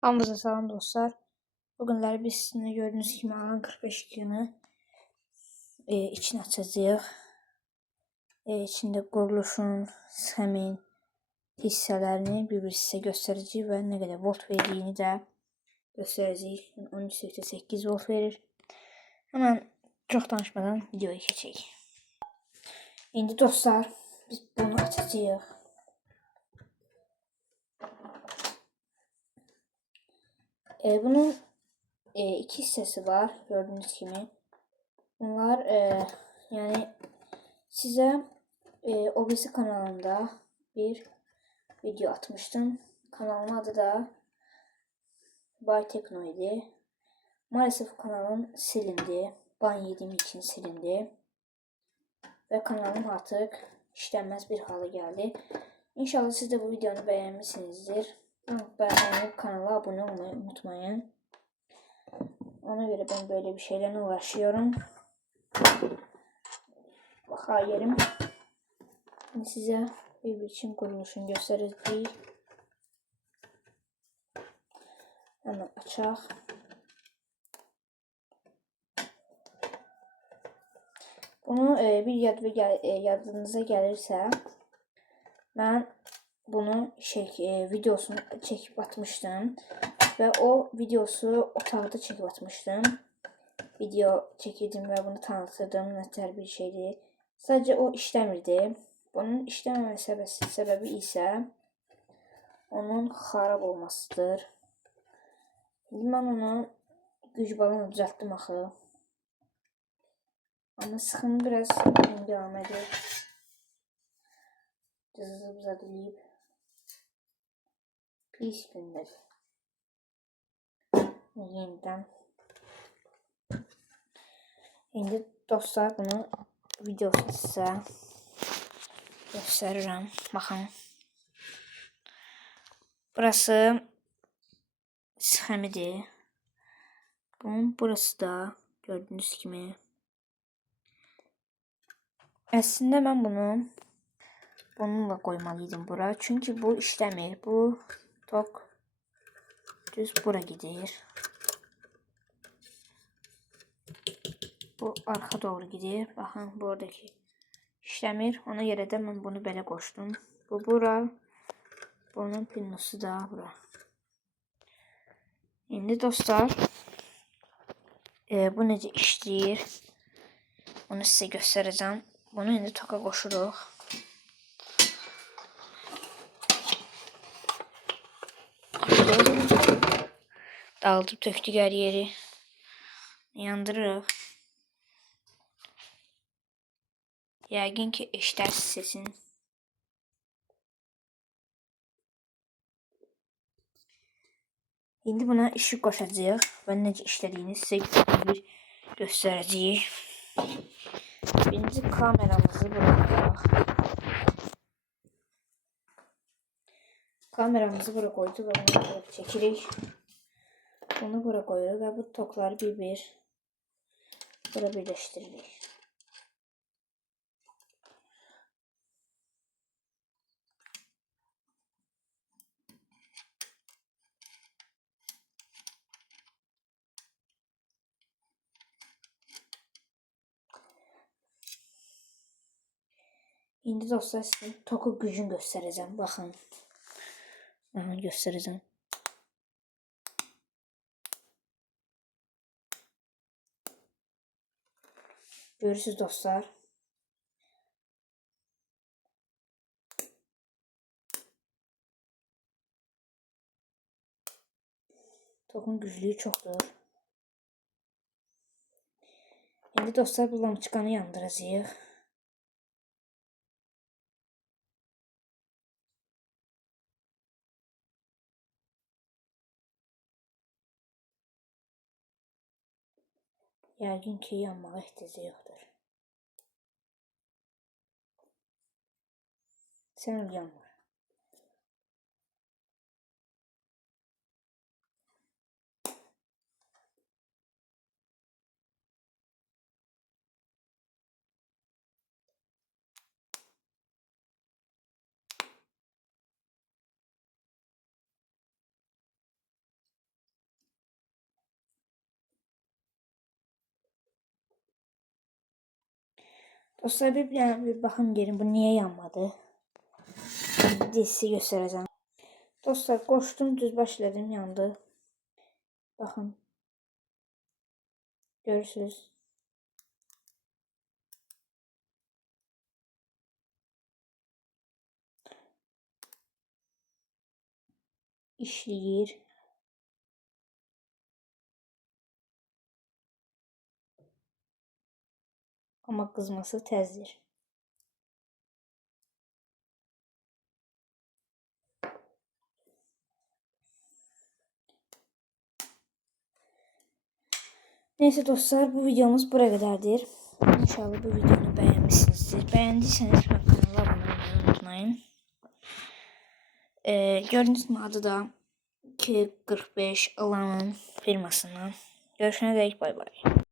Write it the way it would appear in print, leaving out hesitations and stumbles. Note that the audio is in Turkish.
Hamınıza salam dostlar. Bugünləri biz sizinlə gördüğünüz kimi Alan 45 günü içini açacağıq. İçində quruluşun, sxemin hissələrini bir-bir sizə göstərəcəyik və nə qədər volt verdiyini də göstərəcəyik. 13.8 volt verir. Hemen çox danışmadan videoya keçək. İndi dostlar biz bunu açacağıq. Bunun iki hissəsi var gördüğünüz kimi. Bunlar yani size OBS kanalında bir video atmıştım. Kanalın adı da Baytekno idi. Maalesef kanalım silindi. Ban yediğim için silindi. Ve kanalım artık işlenmez bir hale geldi. İnşallah siz de bu videonu beğenmişsinizdir. Beğenip kanala abone olmayı unutmayın. Ona göre ben böyle bir şeylerle uğraşıyorum. Bakayım. Size bir biçim kuruluşunu göstereceğim. Hemen açaq. Bunu bir yadınıza gəlirsə, mən bunu videosunu çekip atmıştım ve o videosu otaqda çekip atmıştım. Video çekirdim ve bunu tanıtırdım. Nətər bir şeydi. Sadece o işləmirdi. Bunun işləməmə səbəbi isə onun xarab olmasıdır. Mən onu güc balonu düzəltdim axı. Ama sıxımı biraz devam edir. Cızızı dileyip pis gündür. Yeniden. İndi dostlar bunu videosu sizə göstərirəm. Baxın. Burası sxemidir. Burası da gördüğünüz kimi. Əslində mən bunu bununla koymalıydım bura. Çünkü bu işləmir. Bu tok düz bura gidir. Bu arka doğru gidir. Baxın buradaki işləmir. Ona görə də mən bunu belə qoşdum. Bu bura. Bunun pinnosu da bura. İndi dostlar bu necə işləyir? Onu sizə göstərəcəm. Bunu indi toka qoşuruq. Dağıtıp töktük hər yeri. Yandırırıq. Yəqin ki eşidərsiniz sesini. İndi buna işıq qoşacağıq və necə işlədiyini sizə bir göstərəcəyik. Birinci kameramızı bura qoyaq. Kameramızı bura qoyduq və bunu bura çəkirik. Bunu bura qoyuruq və bu tokları bir-bir bura birləşdiririk. İndi dostlar sizin toku gücünü göstərəcəm. Baxın. Göstərəcəm. Görürsünüz dostlar. Tokun güclüyü çoxdur. İndi dostlar bu lamçıqanı yandıracağıq. Yəqin ki yanmağa ehtiyacı yoxdur. Sən yanmır. Dostlar bir bakın gelin bu niye yanmadı? Size göstereceğim. Dostlar koştum düz başladım yandı. Bakın. Görürsünüz. İşleyir. Ama kızması tezdir. Neyse dostlar bu videomuz buraya kadardır. İnşallah bu videonu beğenmişsinizdir. Beğendiyseniz kanala abone olmayı unutmayın. Gördüğünüz mü adı da 245 Alan'ın firmasından. Görüşene dek bay bay.